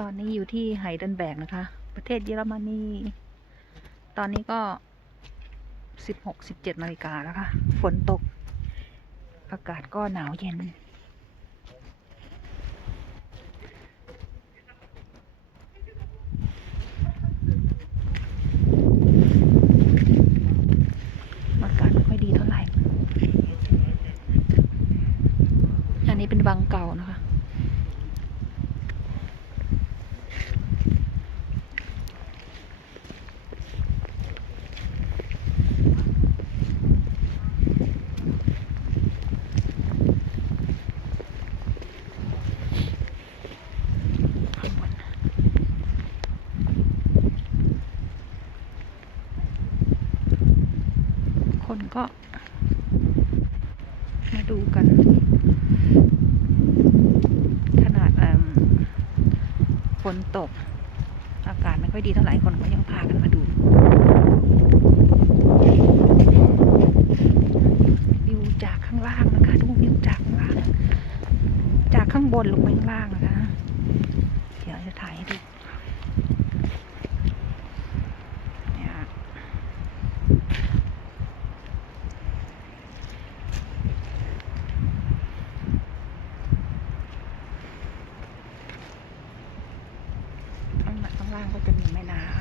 ตอนนี้อยู่ที่ไฮเดนแบกนะคะ ประเทศเยอรมนี ตอนนี้ก็สิบหกสิบเจ็ดนาฬิกาแล้วค่ะ ฝนตก อากาศก็หนาวเย็น อากาศไม่ค่อยดีเท่าไหร่ อันนี้เป็นวังเก่านะคะ ข้างบน คนก็ มาดูกัน ขนาดฝนตก อากาศไม่ค่อยดีเท่าไหร่คนก็ยังพากันมาดูวิวจากข้างล่างนะคะ ดูวิวจากข้างล่าง จากข้างบนลงไปข้างล่างนะคะ เดี๋ยวจะถ่ายให้ดูเนี่ยค่ะข้างๆก็จะมีแม่น้ำ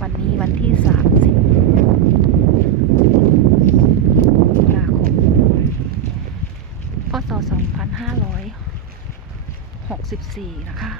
วันนี้วันที่สามสิบตุลาคมพศสองพันห้าร้อยหกสิบสี่นะคะ